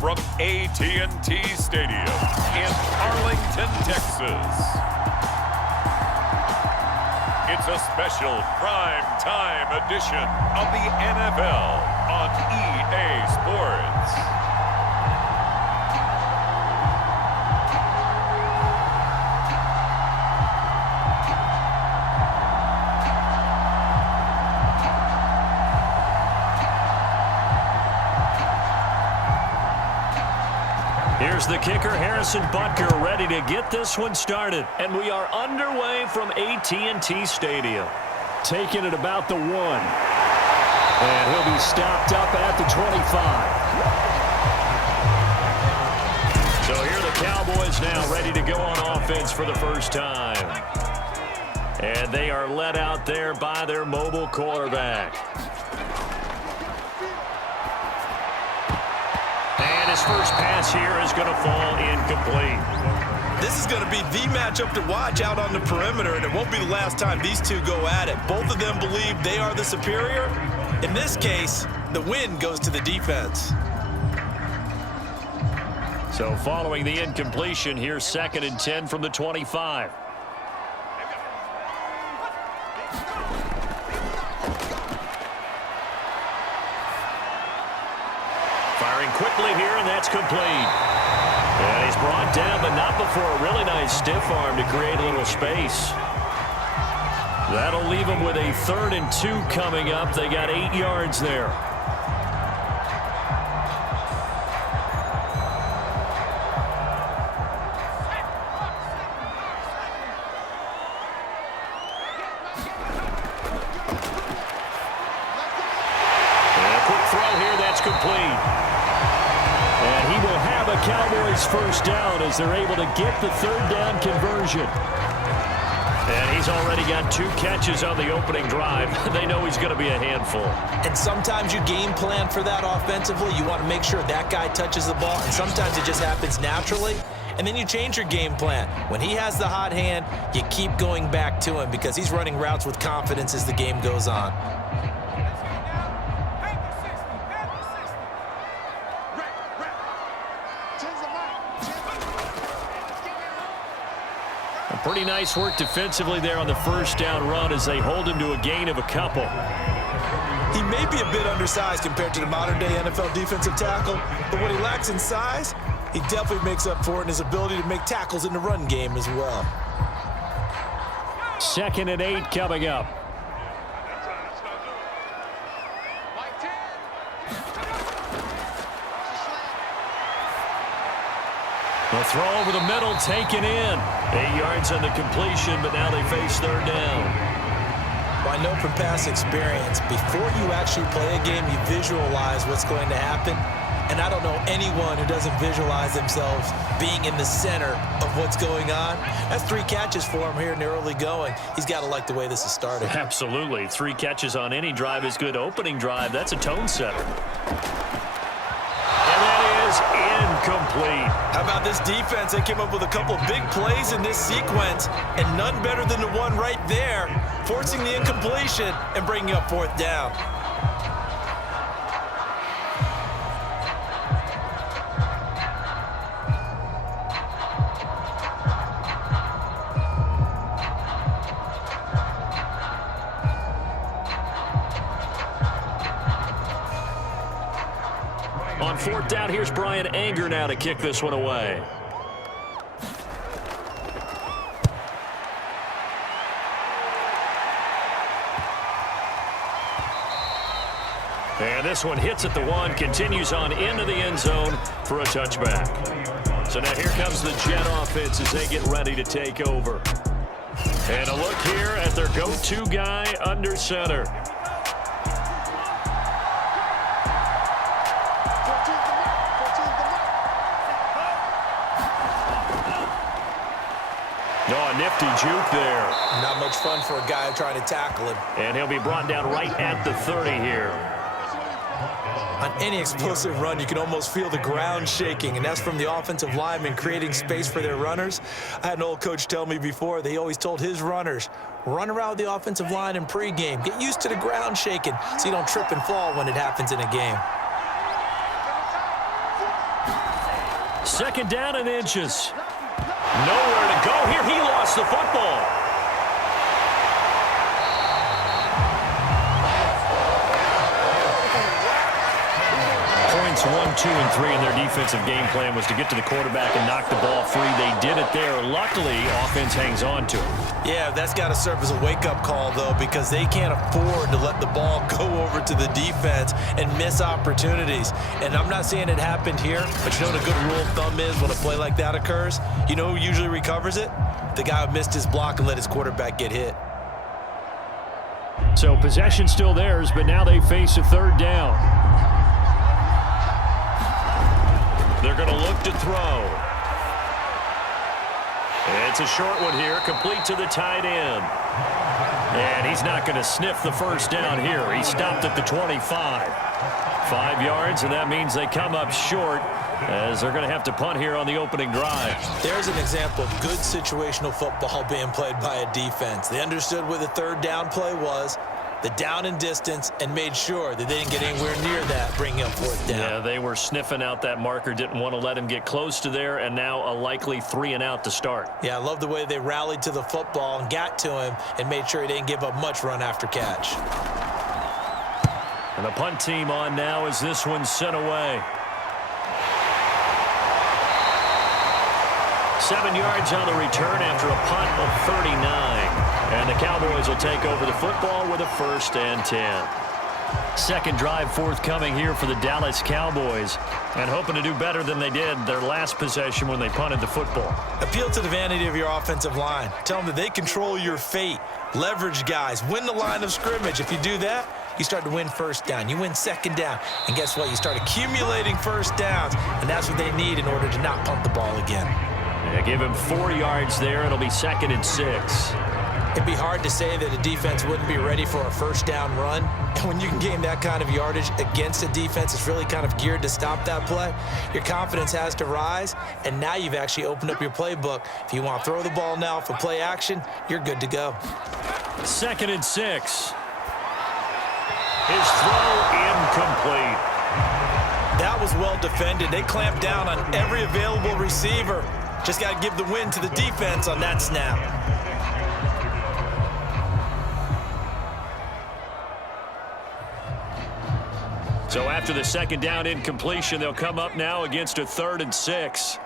from AT&T Stadium in Arlington, Texas. It's a special prime time edition of the NFL on EA Sports. Here's the kicker, Harrison Butker, ready to get this one started. And we are underway from AT&T Stadium. Taking it about the 1. And he'll be stopped up at the 25. So here are the Cowboys now ready to go on offense for the first time. And they are led out there by their mobile quarterback. His first pass here is going to fall incomplete. This is going to be the matchup to watch out on the perimeter, and it won't be the last time these two go at it. Both of them believe they are the superior. In this case, the win goes to the defense. So following the incompletion, here's 2nd and 10 from the 25. Firing quickly here, and that's complete. And he's brought down, but not before a really nice stiff arm to create a little space. That'll leave him with a 3rd and 2 coming up. They got 8 yards there. And a quick throw here, that's complete. And he will have a Cowboys first down as they're able to get the 3rd down conversion. And he's already got 2 catches on the opening drive. They know he's going to be a handful. And sometimes you game plan for that offensively. You want to make sure that guy touches the ball, and sometimes it just happens naturally. And then you change your game plan. When he has the hot hand, you keep going back to him because he's running routes with confidence as the game goes on. Pretty nice work defensively there on the first down run as they hold him to a gain of a couple. He may be a bit undersized compared to the modern-day NFL defensive tackle, but what he lacks in size, he definitely makes up for it in his ability to make tackles in the run game as well. 2nd and 8 coming up. The throw over the middle, taken in. 8 yards on the completion, but now they face 3rd down. Well, I know from past experience, before you actually play a game, you visualize what's going to happen. And I don't know anyone who doesn't visualize themselves being in the center of what's going on. That's 3 catches for him here in the early going. He's got to like the way this is started. Absolutely. 3 catches on any drive is good. Opening drive, that's a tone setter. Incomplete. How about this defense? They came up with a couple of big plays in this sequence, and none better than the one right there, forcing the incompletion and bringing up 4th down. On 4th down, here's Brian Anger now to kick this one away. And this one hits at the 1, continues on into the end zone for a touchback. So now here comes the Jet offense as they get ready to take over. And a look here at their go-to guy under center. Oh, a nifty juke there. Not much fun for a guy trying to tackle him. And he'll be brought down right at the 30 here. On any explosive run, you can almost feel the ground shaking, and that's from the offensive linemen creating space for their runners. I had an old coach tell me before, they always told his runners, run around the offensive line in pregame. Get used to the ground shaking so you don't trip and fall when it happens in a game. Second down and inches. Nowhere to go here. He lost the football. Points 1, 2, and 3 in their defensive game plan was to get to the quarterback and knock the ball free. They did it there. Luckily, offense hangs on to it. Yeah, that's got to serve as a wake-up call, though, because they can't afford to let the ball go over to the defense and miss opportunities. And I'm not saying it happened here, but you know what a good rule of thumb is when a play like that occurs? You know who usually recovers it? The guy who missed his block and let his quarterback get hit. So possession still theirs, but now they face a third down. They're going to look to throw. It's a short one here, complete to the tight end. And he's not going to sniff the first down here. He stopped at the 25. 5 yards, and that means they come up short as they're going to have to punt here on the opening drive. There's an example of good situational football being played by a defense. They understood where the third down play was, the down and distance, and made sure that they didn't get anywhere near that, bringing up fourth down. Yeah, they were sniffing out that marker, didn't want to let him get close to there, and now a likely 3 and out to start. Yeah, I love the way they rallied to the football and got to him and made sure he didn't give up much run after catch. And the punt team on now as this one's sent away. 7 yards on the return after a punt of 39. And the Cowboys will take over the football with a 1st and 10. Second drive forthcoming here for the Dallas Cowboys, and hoping to do better than they did their last possession when they punted the football. Appeal to the vanity of your offensive line. Tell them that they control your fate. Leverage guys. Win the line of scrimmage. If you do that, you start to win first down. You win second down. And guess what? You start accumulating first downs, and that's what they need in order to not punt the ball again. They give him 4 yards there. It'll be 2nd and 6. It'd be hard to say that a defense wouldn't be ready for a first down run. And when you can gain that kind of yardage against a defense that's really kind of geared to stop that play, your confidence has to rise, and now you've actually opened up your playbook. If you want to throw the ball now for play action, you're good to go. 2nd and 6. His throw incomplete. That was well defended. They clamped down on every available receiver. Just got to give the win to the defense on that snap. So after the 2nd down incompletion, they'll come up now against a 3rd and 6.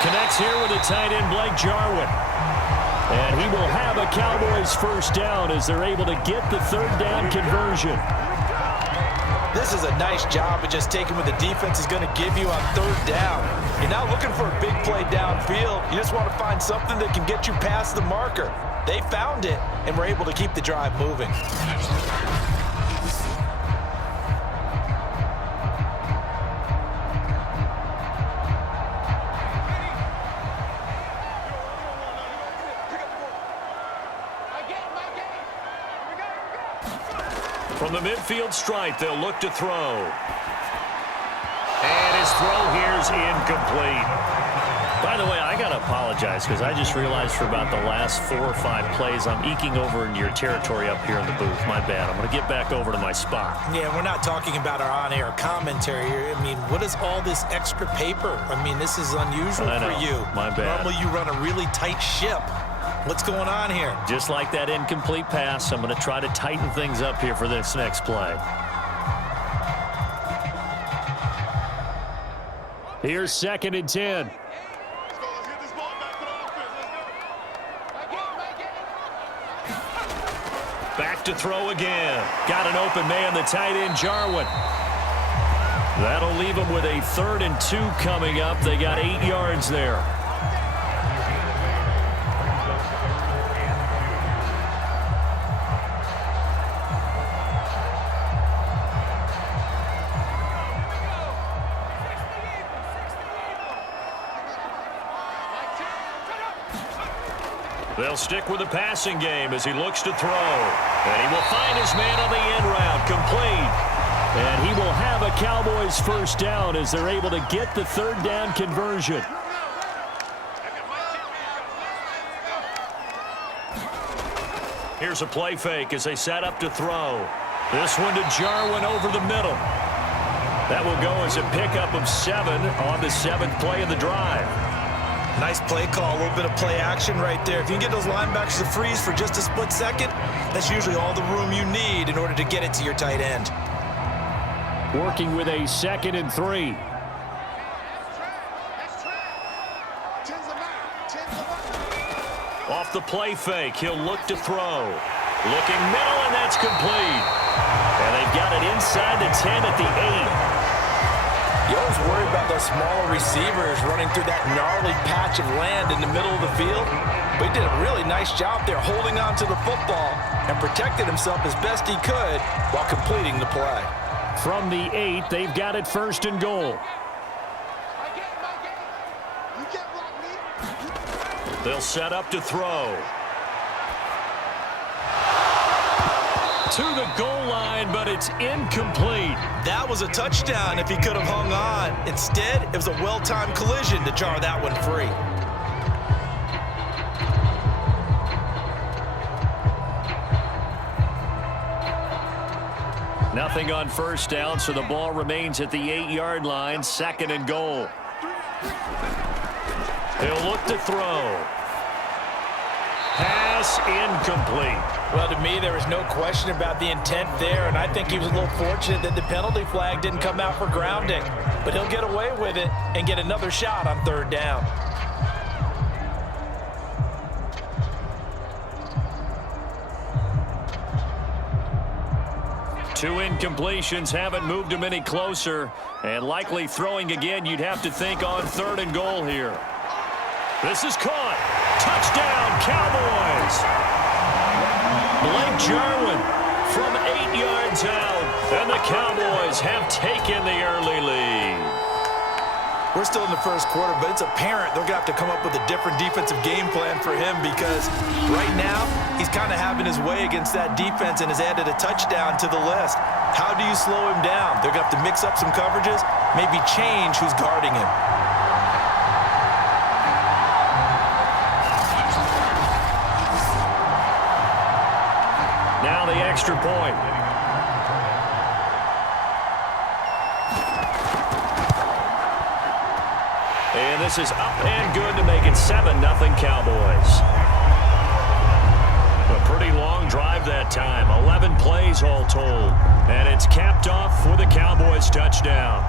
Connects here with the tight end, Blake Jarwin. And he will have a Cowboys 1st down as they're able to get the 3rd down conversion. This is a nice job of just taking what the defense is going to give you on 3rd down. You're not looking for a big play downfield. You just want to find something that can get you past the marker. They found it and were able to keep the drive moving. From the midfield stripe, they'll look to throw. And his throw here's incomplete. By the way, I got to apologize because I just realized for about the last 4 or 5 plays, I'm eking over into your territory up here in the booth. My bad. I'm going to get back over to my spot. Yeah, we're not talking about our on-air commentary here. I mean, what is all this extra paper? I mean, this is unusual for you. My bad. Normally you run a really tight ship. What's going on here? Just like that incomplete pass, I'm going to try to tighten things up here for this next play. Here's 2nd and 10. Back to throw again. Got an open man, the tight end, Jarwin. That'll leave them with a 3rd and 2 coming up. They got 8 yards there. They'll stick with the passing game as he looks to throw. And he will find his man on the end route, complete. And he will have a Cowboys 1st down as they're able to get the 3rd down conversion. Here's a play fake as they set up to throw. This one to Jarwin over the middle. That will go as a pickup of 7 on the 7th play of the drive. Nice play call, a little bit of play action right there. If you can get those linebackers to freeze for just a split second, that's usually all the room you need in order to get it to your tight end. Working with a 2nd and 3. Off the play fake, he'll look to throw. Looking middle, and that's complete. And they've got it inside the 10 at the 8. You always worry about those smaller receivers running through that gnarly patch of land in the middle of the field. But he did a really nice job there holding on to the football and protected himself as best he could while completing the play. From the 8, they've got it 1st and goal. They'll set up to throw. To the goal line, but it's incomplete. That was a touchdown if he could have hung on. Instead, it was a well-timed collision to jar that one free. Nothing on 1st down, so the ball remains at the 8-yard line, 2nd and goal. He'll look to throw. Pass incomplete. Well, to me, there was no question about the intent there, and I think he was a little fortunate that the penalty flag didn't come out for grounding. But he'll get away with it and get another shot on 3rd down. Two incompletions haven't moved him any closer, and likely throwing again, you'd have to think on 3rd and goal here. This is caught. Touchdown, Cowboys. Blake Jarwin from 8 yards out, and the Cowboys have taken the early lead. We're still in the 1st quarter, but it's apparent they're going to have to come up with a different defensive game plan for him because right now he's kind of having his way against that defense and has added a touchdown to the list. How do you slow him down? They're going to have to mix up some coverages, maybe change who's guarding him. Now the extra point. And this is up and good to make it 7-0 Cowboys. A pretty long drive that time. 11 plays all told. And it's capped off for the Cowboys touchdown.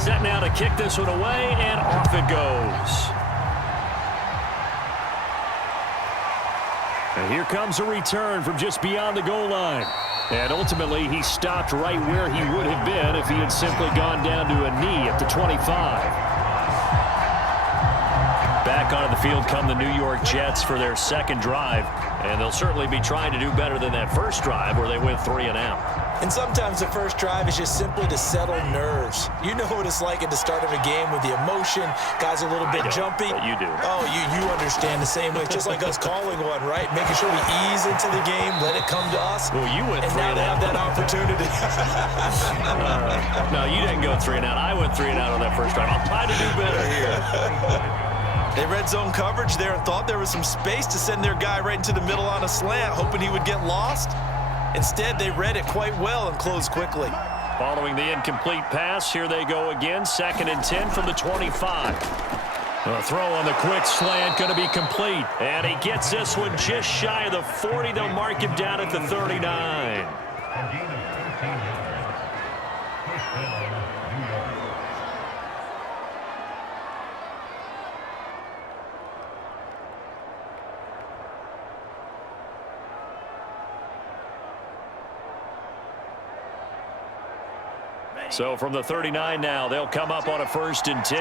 Set now to kick this one away, and off it goes. And here comes a return from just beyond the goal line. And ultimately, he stopped right where he would have been if he had simply gone down to a knee at the 25. Back onto the field come the New York Jets for their 2nd drive. And they'll certainly be trying to do better than that 1st drive where they went 3 and out. And sometimes the 1st drive is just simply to settle nerves. You know what it's like at the start of a game with the emotion. Guys are a little bit jumpy. But you do. Oh, you understand the same way. It's just like us calling one, right? Making sure we ease into the game, let it come to us. Well, you went 3 and and now they have out. that opportunity. No, you didn't go 3 and out. I went 3 and out on that 1st drive. I'll try to do better here. They red zone coverage there and thought there was some space to send their guy right into the middle on a slant, hoping he would get lost. Instead, they read it quite well and closed quickly. Following the incomplete pass, here they go again. 2nd and 10 from the 25. A throw on the quick slant going to be complete. And he gets this one just shy of the 40. They'll mark him down at the 39. So from the 39 now, they'll come up on a 1st and 10.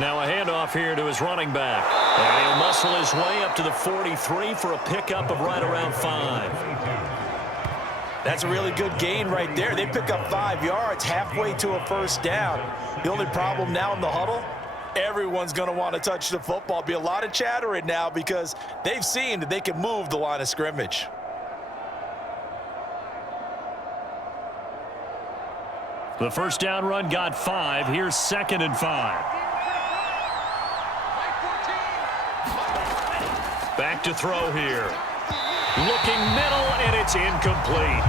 Now a handoff here to his running back. And he'll muscle his way up to the 43 for a pickup of right around 5. That's a really good gain right there. They pick up 5 yards halfway to a first down. The only problem now in the huddle, everyone's going to want to touch the football. Be a lot of chattering now because they've seen that they can move the line of scrimmage. The first down run got 5. Here's 2nd and 5. Back to throw here. Looking middle, and it's incomplete.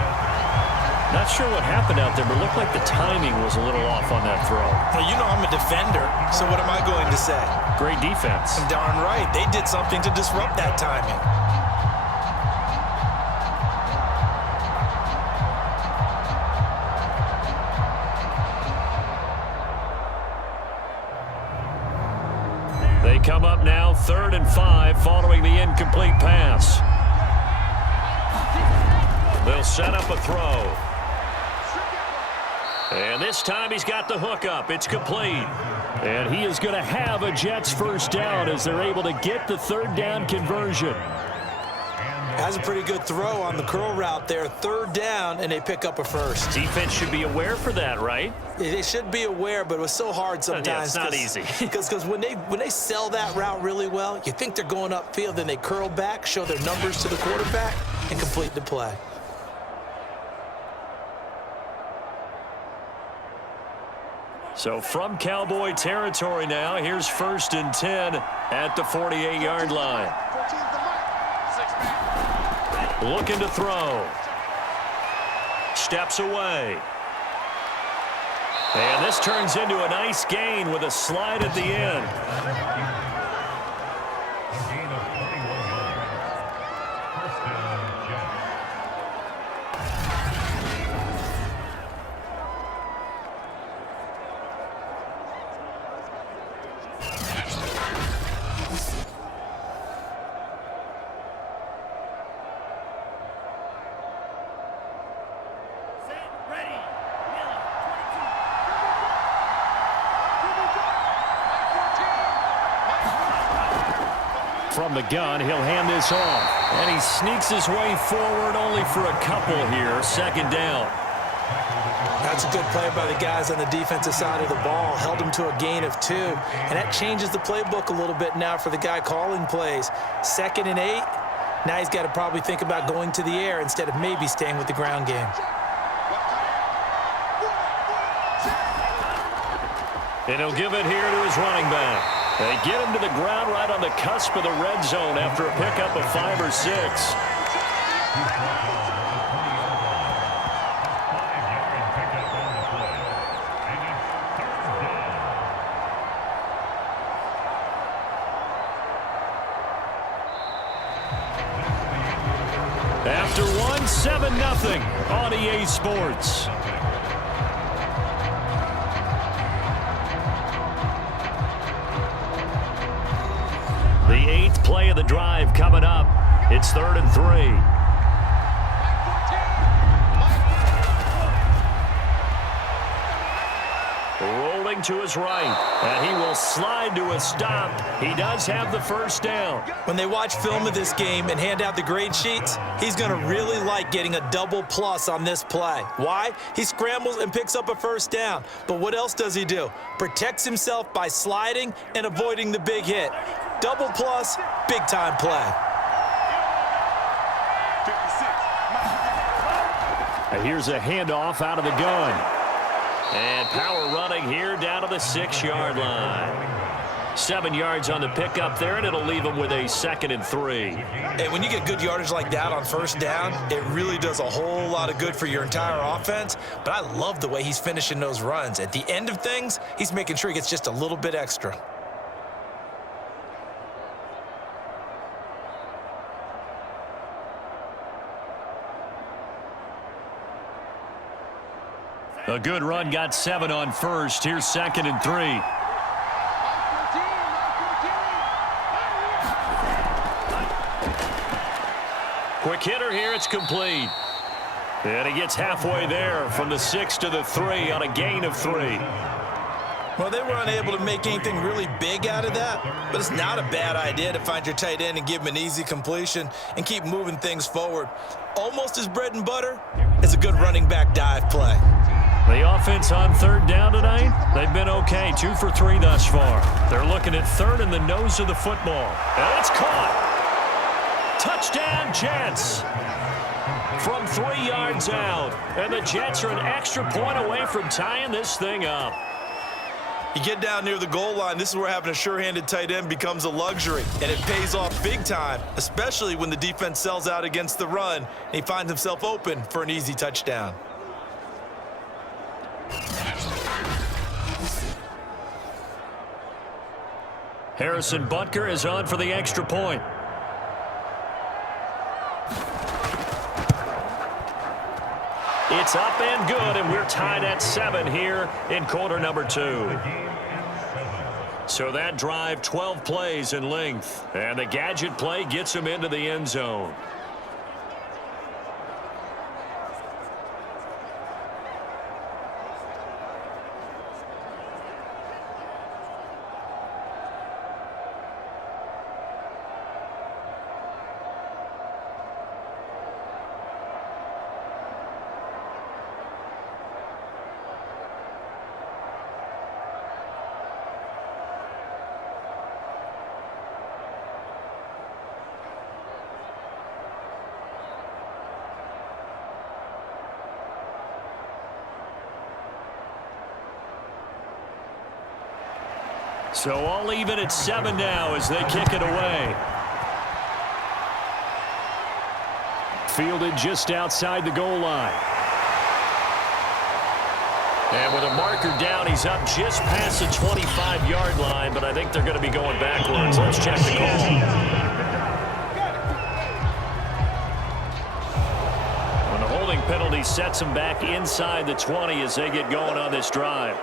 Not sure what happened out there, but it looked like the timing was a little off on that throw. Well, you know I'm a defender, so what am I going to say? Great defense. Darn right. They did something to disrupt that timing. They come up now 3rd and 5 following the incomplete pass. They'll set up a throw. And this time he's got the hook up. It's complete. And he is going to have a Jets first down as they're able to get the 3rd down conversion. Has a pretty good throw on the curl route there. 3rd down, and they pick up a first. Defense should be aware for that, right? They should be aware, but it was so hard sometimes. Yeah, it's not easy. Because when they sell that route really well, you think they're going upfield, then they curl back, show their numbers to the quarterback, and complete the play. So from Cowboy territory now, here's 1st and 10 at the 48-yard line. Looking to throw. Steps away. And this turns into a nice gain with a slide at the end. From the gun, he'll hand this off. And he sneaks his way forward only for a couple here. 2nd down. That's a good play by the guys on the defensive side of the ball. Held him to a gain of 2. And that changes the playbook a little bit now for the guy calling plays. 2nd and 8. Now he's got to probably think about going to the air instead of maybe staying with the ground game. And he'll give it here to his running back. They get him to the ground right on the cusp of the red zone after a pickup of 5 or 6. After 1, 7-0 on EA Sports. The 8th play of the drive coming up. It's 3rd and 3. Rolling to his right, and he will slide to a stop. He does have the first down. When they watch film of this game and hand out the grade sheets, he's going to really like getting a double plus on this play. Why? He scrambles and picks up a first down. But what else does he do? Protects himself by sliding and avoiding the big hit. Double plus, big-time play. Here's a handoff out of the gun. And power running here down to the 6-yard line. 7 yards on the pickup there, and it'll leave him with a 2nd and 3. And when you get good yardage like that on first down, it really does a whole lot of good for your entire offense. But I love the way he's finishing those runs. At the end of things, he's making sure he gets just a little bit extra. A good run got 7 on first. Here's 2nd and 3. Quick hitter here. It's complete. And he gets halfway there from the 6 to the 3 on a gain of 3. Well, they were unable to make anything really big out of that, but it's not a bad idea to find your tight end and give him an easy completion and keep moving things forward. Almost as bread and butter as a good running back dive play. The offense on third down tonight, they've been okay, 2 for 3 thus far. They're looking at third in the nose of the football. And it's caught. Touchdown, Jets. From 3 yards out. And the Jets are an extra point away from tying this thing up. You get down near the goal line, this is where having a sure-handed tight end becomes a luxury, and it pays off big time, especially when the defense sells out against the run, and he finds himself open for an easy touchdown. Harrison Butker is on for the extra point. It's up and good, and we're tied at 7 here in quarter number 2. So that drive, 12 plays in length, and the gadget play gets him into the end zone. So all even at 7 now as they kick it away. Fielded just outside the goal line. And with a marker down, he's up just past the 25-yard line, but I think they're going to be going backwards. Let's check the call. When the holding penalty sets him back inside the 20 as they get going on this drive.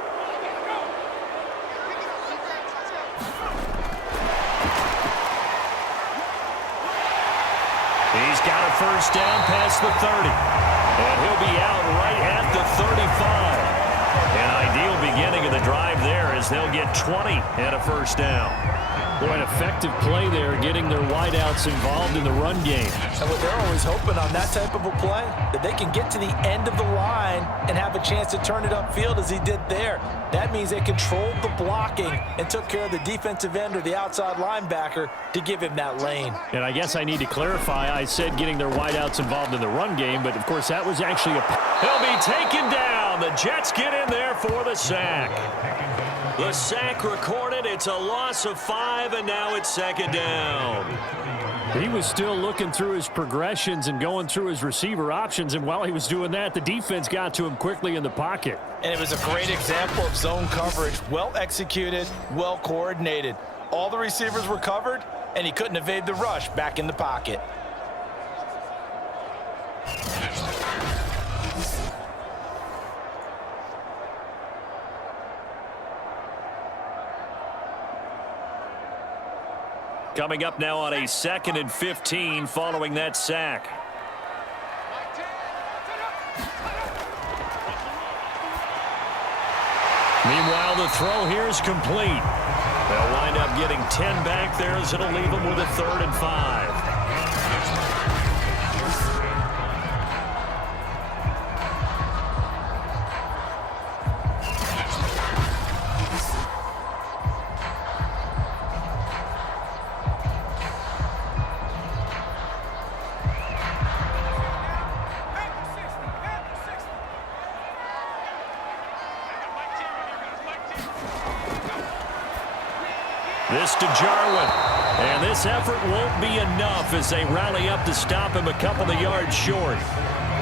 He's got a first down past the 30. And he'll be out right at the 35. An ideal beginning of the drive there as they'll get 20 and a first down. Boy, an effective play there, getting their wideouts involved in the run game. And what they're always hoping on that type of a play, that they can get to the end of the line and have a chance to turn it upfield as he did there. That means they controlled the blocking and took care of the defensive end or the outside linebacker to give him that lane. And I guess I need to clarify, I said getting their wideouts involved in the run game, but of course that was actually a... He'll be taken down. The Jets get in there for the sack. The sack recorded. It's a loss of 5, and now it's second down. He was still looking through his progressions and going through his receiver options, and while he was doing that, the defense got to him quickly in the pocket. And it was a great example of zone coverage. Well executed, well coordinated. All the receivers were covered, and he couldn't evade the rush back in the pocket. Coming up now on a 2nd and 15 following that sack. Meanwhile, the throw here is complete. They'll wind up getting 10 back there as it'll leave them with a 3rd and 5. This to Jarwin. And this effort won't be enough as they rally up to stop him a couple of yards short.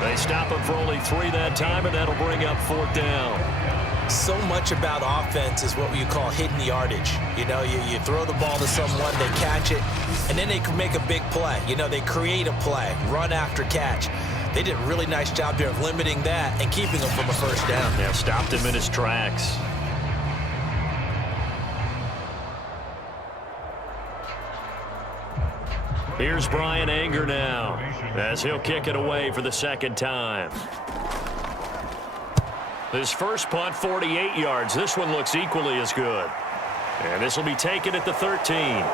They stop him for only 3 that time, and that'll bring up 4th down. So much about offense is what you call hidden yardage. You know, you throw the ball to someone, they catch it, and then they can make a big play. You know, they create a play, run after catch. They did a really nice job there of limiting that and keeping him from a first down. Yeah, stopped him in his tracks. Here's Brian Anger now as he'll kick it away for the 2nd time. This first punt, 48 yards. This one looks equally as good. And this will be taken at the 13.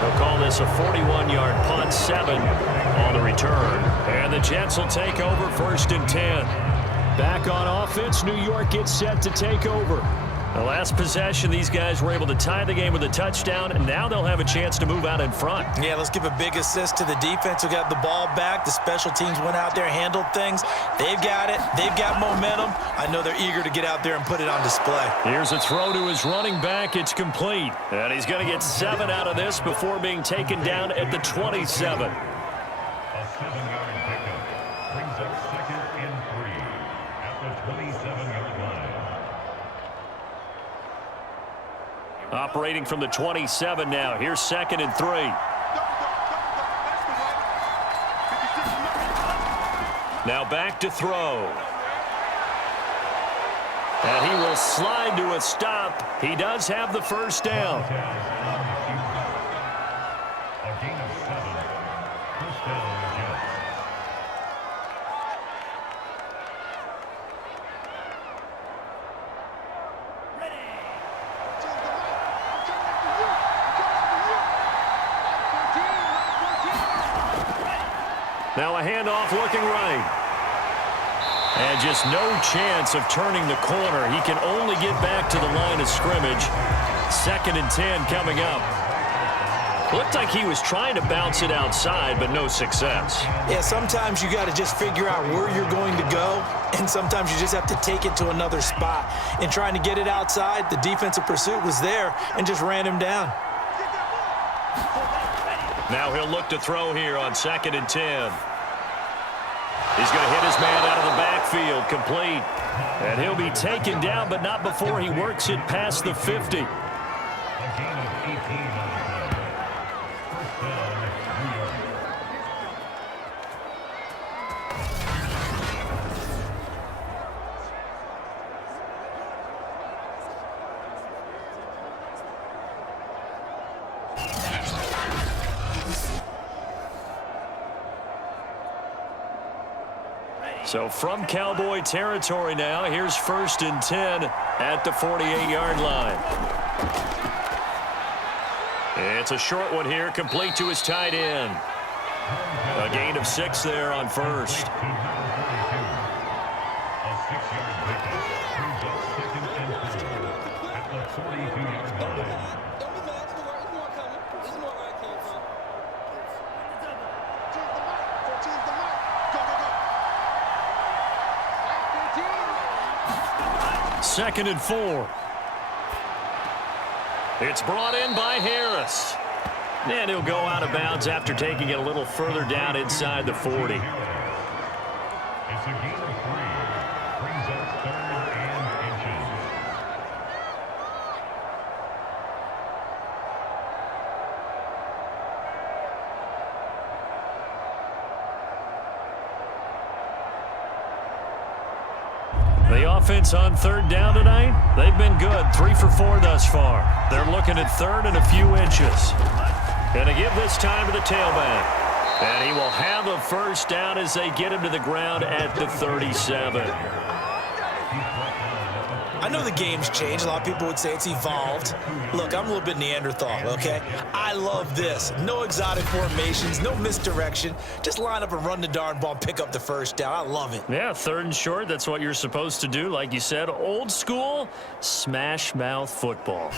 They'll call this a 41-yard punt, 7 on the return. And the Jets will take over 1st and 10. Back on offense, New York gets set to take over. The last possession, these guys were able to tie the game with a touchdown, and now they'll have a chance to move out in front. Yeah, let's give a big assist to the defense who got the ball back. The special teams went out there, handled things. They've got it. They've got momentum. I know they're eager to get out there and put it on display. Here's a throw to his running back. It's complete. And he's going to get 7 out of this before being taken down at the 27. A 7-yard pickup brings up 2nd and 3 at the 27-yard line. Operating from the 27 now. Here's 2nd and 3. Now back to throw. And he will slide to a stop. He does have the first down. A gain of 7. First down, Jets. Now a handoff looking right. And just no chance of turning the corner. He can only get back to the line of scrimmage. 2nd and 10 coming up. Looked like he was trying to bounce it outside, but no success. Yeah, sometimes you got to just figure out where you're going to go, and sometimes you just have to take it to another spot. In trying to get it outside, the defensive pursuit was there and just ran him down. Now he'll look to throw here on 2nd and 10. He's going to hit his man out of the backfield, complete. And he'll be taken down, but not before he works it past the 50. A gain of 18 on the play. First down, New York. So from Cowboy territory now, here's 1st and 10 at the 48-yard line. It's a short one here, complete to his tight end. A gain of 6 there on 1st. A 6-yard pickup brings up 2nd and 4 at the 42-yard line. Second and 4. It's brought in by Harris. And he'll go out of bounds after taking it a little further down inside the 40. It's a gain of 3. Brings up 3rd and inches. The offense on 3rd down tonight, they've been good. 3 for 4 thus far. They're looking at 3rd and a few inches. Going to give this time to the tailback. And he will have a first down as they get him to the ground at the 37. I know the game's changed. A lot of people would say it's evolved. Look, I'm a little bit Neanderthal, okay? I love this. No exotic formations, no misdirection. Just line up and run the darn ball, pick up the first down. I love it. Yeah, 3rd and short, that's what you're supposed to do. Like you said, old school, smash mouth football.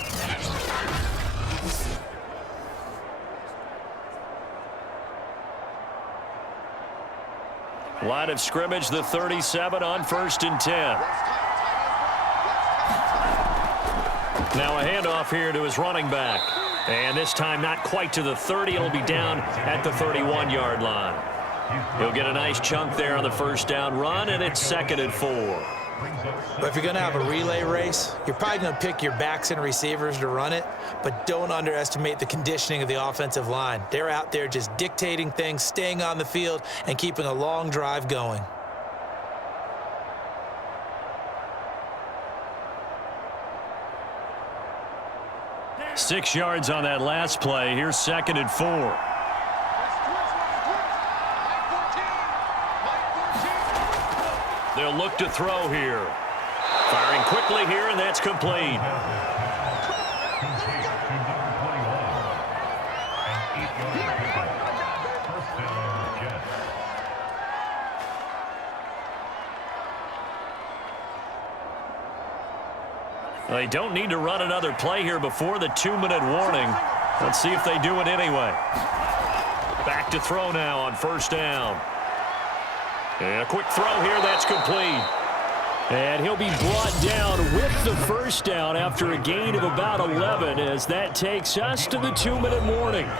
Line of scrimmage, the 37 on 1st and 10. Now a handoff here to his running back. And this time not quite to the 30. It'll be down at the 31-yard line. He'll get a nice chunk there on the first down run, and it's 2nd and 4. But if you're going to have a relay race, you're probably going to pick your backs and receivers to run it, but don't underestimate the conditioning of the offensive line. They're out there just dictating things, staying on the field, and keeping a long drive going. Six yards on that last play. Here's 2nd and 4. They'll They'll look to throw here. Firing quickly here, and that's complete. They don't need to run another play here before the 2-minute warning. Let's see if they do it anyway. Back to throw now on first down. And a quick throw here, that's complete. And he'll be brought down with the first down after a gain of about 11 as that takes us to the 2-minute warning.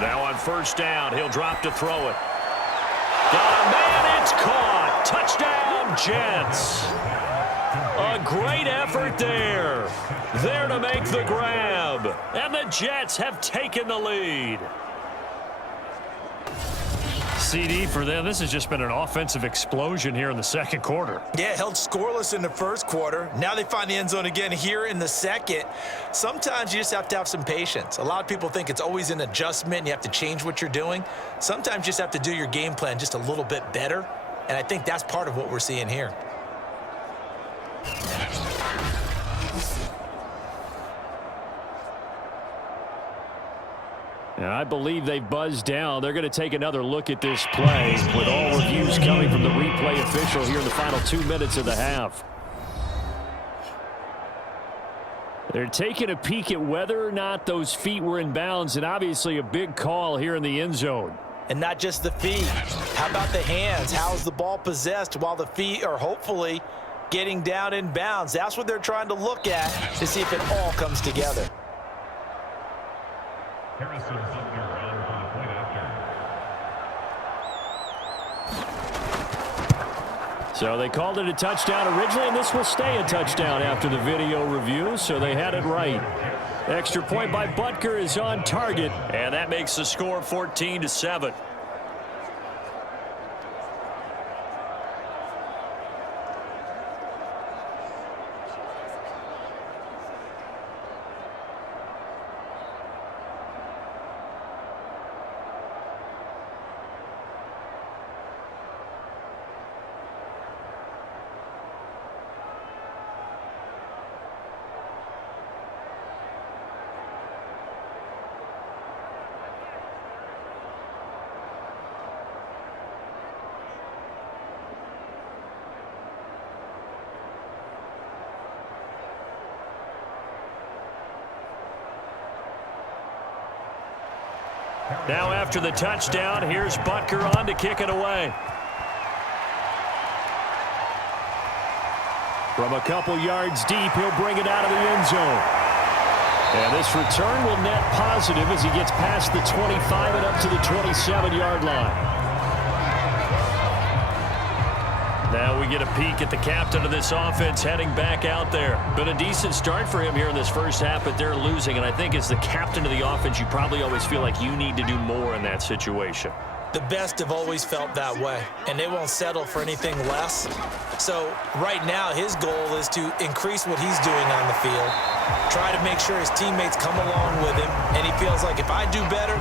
Now on first down, he'll drop to throw it. Got a man, it's caught. Touchdown, Jets. A great effort there. There to make the grab. And the Jets have taken the lead. CD for them, this has just been an offensive explosion here in the second quarter. Yeah, held scoreless in the first quarter. Now they find the end zone again here in the second. Sometimes you just have to have some patience. A lot of people think it's always an adjustment and you have to change what you're doing. Sometimes you just have to do your game plan just a little bit better, and I think that's part of what we're seeing here. And I believe they've buzzed down. They're going to take another look at this play with all reviews coming from the replay official here in the final 2 minutes of the half. They're taking a peek at whether or not those feet were in bounds, and obviously a big call here in the end zone. And not just the feet. How about the hands? How is the ball possessed while the feet are hopefully getting down in bounds? That's what they're trying to look at to see if it all comes together. Harrison's under on for the point after. So they called it a touchdown originally, and this will stay a touchdown after the video review, so they had it right. Extra point by Butker is on target, and that makes the score 14-7. Now after the touchdown, here's Butker on to kick it away. From a couple yards deep, he'll bring it out of the end zone. And this return will net positive as he gets past the 25 and up to the 27-yard line. Now we get a peek at the captain of this offense heading back out there. Been a decent start for him here in this first half, but they're losing. And I think as the captain of the offense, you probably always feel like you need to do more in that situation. The best have always felt that way, and they won't settle for anything less. So right now, his goal is to increase what he's doing on the field, try to make sure his teammates come along with him, and he feels like if I do better,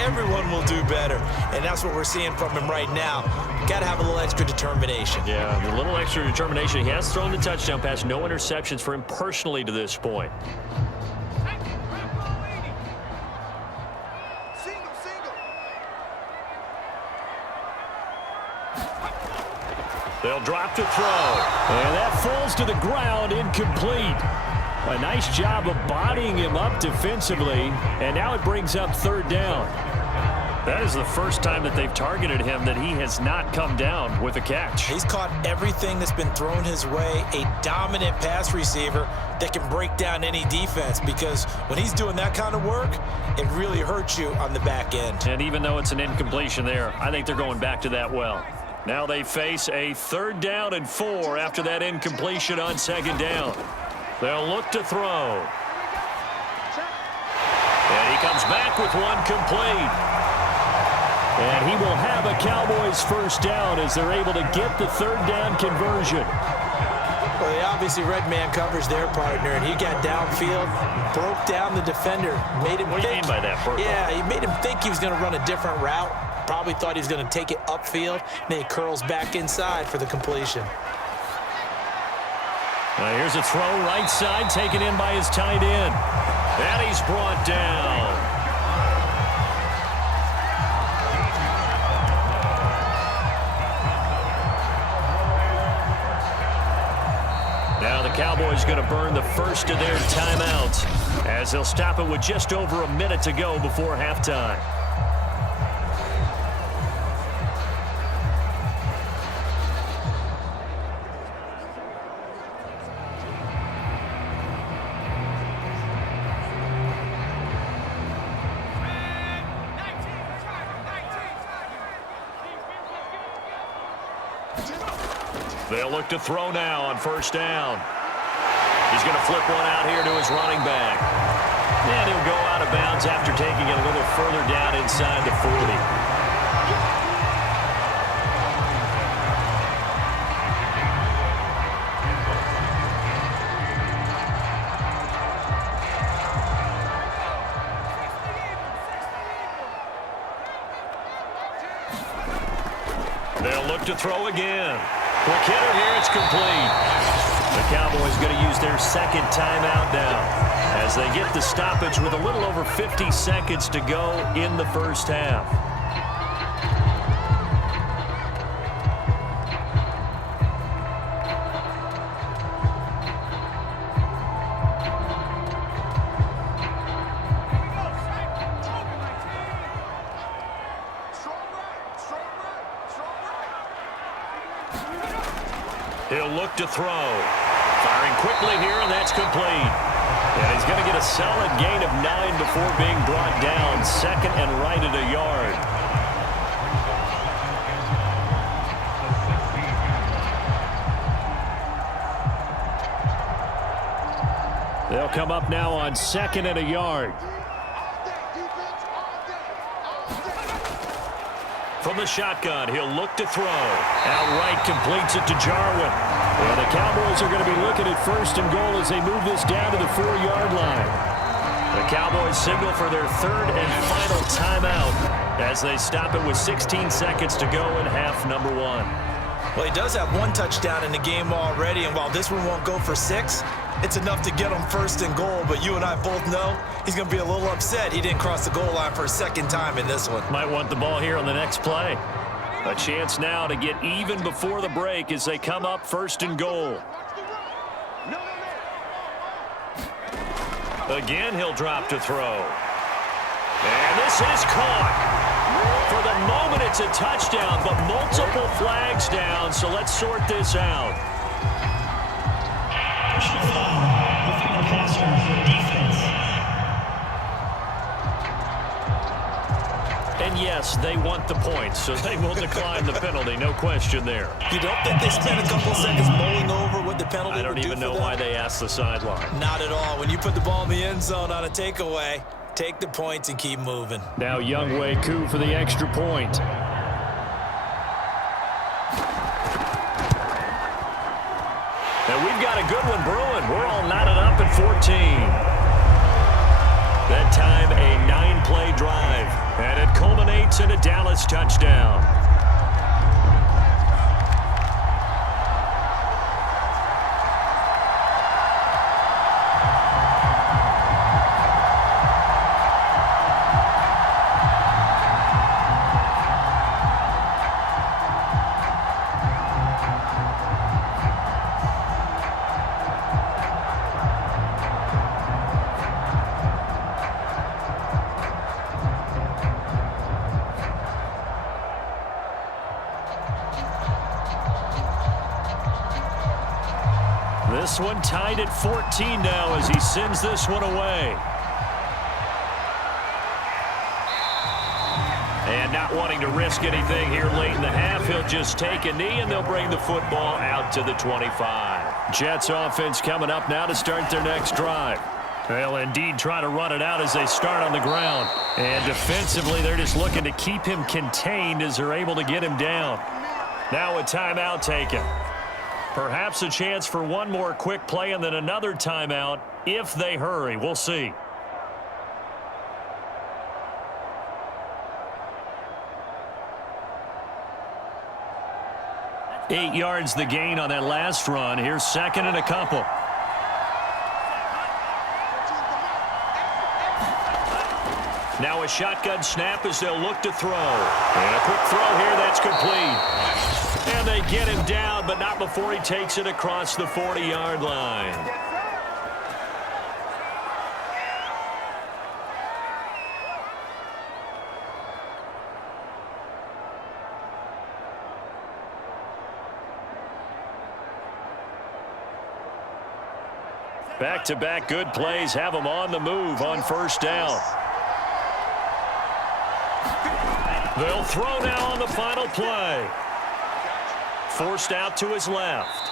everyone will do better. And that's what we're seeing from him right now. Got to have a little extra determination. Yeah, a little extra determination. He has thrown the touchdown pass, no interceptions for him personally to this point. They'll drop to throw. And that falls to the ground, incomplete. A nice job of bodying him up defensively. And now it brings up third down. That is the first time that they've targeted him that he has not come down with a catch. He's caught everything that's been thrown his way. A dominant pass receiver that can break down any defense, because when he's doing that kind of work, it really hurts you on the back end. And even though it's an incompletion there, I think they're going back to that well. Now they face a 3rd down and 4 after that incompletion on 2nd down. They'll look to throw. And he comes back back with one complete. And he will have a Cowboys first down as they're able to get the third down conversion. Well, they obviously red man coverage their partner, and he got downfield, broke down the defender, made him What do you mean by that, Burko? Yeah, he made him think he was going to run a different route. Probably thought he was going to take it upfield, and then he curls back inside for the completion. Here's a throw right side taken in by his tight end. And he's brought down. Now the Cowboys going to burn the first of their timeouts as they'll stop it with just over a minute to go before halftime. They'll look to throw now on first down. He's going to flip one out here to his running back. And he'll go out of bounds after taking it a little further down inside the 40. They'll look to throw again. Quick hitter here, it's complete. The Cowboys going to use their second timeout now as they get the stoppage with a little over 50 seconds to go in the first half. He'll look to throw. Firing quickly here, and that's complete. And he's going to get a solid gain of 9 before being brought down. Second and right at a yard. They'll come up now on second and a yard. From the shotgun, he'll look to throw. Outright completes it to Jarwin. And the Cowboys are going to be looking at first and goal as they move this down to the 4-yard line. The Cowboys signal for their third and final timeout as they stop it with 16 seconds to go in half number 1. Well, he does have one touchdown in the game already, and while this one won't go for 6, it's enough to get him first and goal. But you and I both know he's going to be a little upset he didn't cross the goal line for a second time in this one. Might want the ball here on the next play. A chance now to get even before the break as they come up first and goal. Again, he'll drop to throw. And this is caught. For the moment, it's a touchdown, but multiple flags down, so let's sort this out. Personal foul, roughing the passer for defense. And yes, they want the points, so they will decline the penalty, no question there. You don't think they spent a couple seconds mulling over what the penalty I don't would do even for know them? why they asked the sideline. Not at all. When you put the ball in the end zone on a takeaway, take the points and keep moving. Now Younghoe Koo for the extra point. And we've got a good one brewing. We're all knotted up at 14. That time, a 9-play drive. And it culminates in a Dallas touchdown. This one tied at 14 now as he sends this one away. And not wanting to risk anything here late in the half, he'll just take a knee and they'll bring the football out to the 25. Jets offense coming up now to start their next drive. They'll indeed try to run it out as they start on the ground. And defensively, they're just looking to keep him contained as they're able to get him down. Now a timeout taken. Perhaps a chance for one more quick play and then another timeout if they hurry. We'll see. Eight yards the gain on that last run. Here's second and a couple. Now a shotgun snap as they'll look to throw. And a quick throw here, that's complete. And they get him down, but not before he takes it across the 40-yard line. Back-to-back good plays have them on the move on first down. They'll throw now on the final play. Forced out to his left.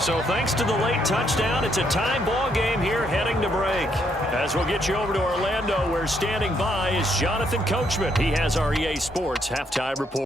So thanks to the late touchdown, it's a tie ball game here heading to break. As we'll get you over to Orlando, where standing by is Jonathan Coachman. He has our EA Sports halftime report.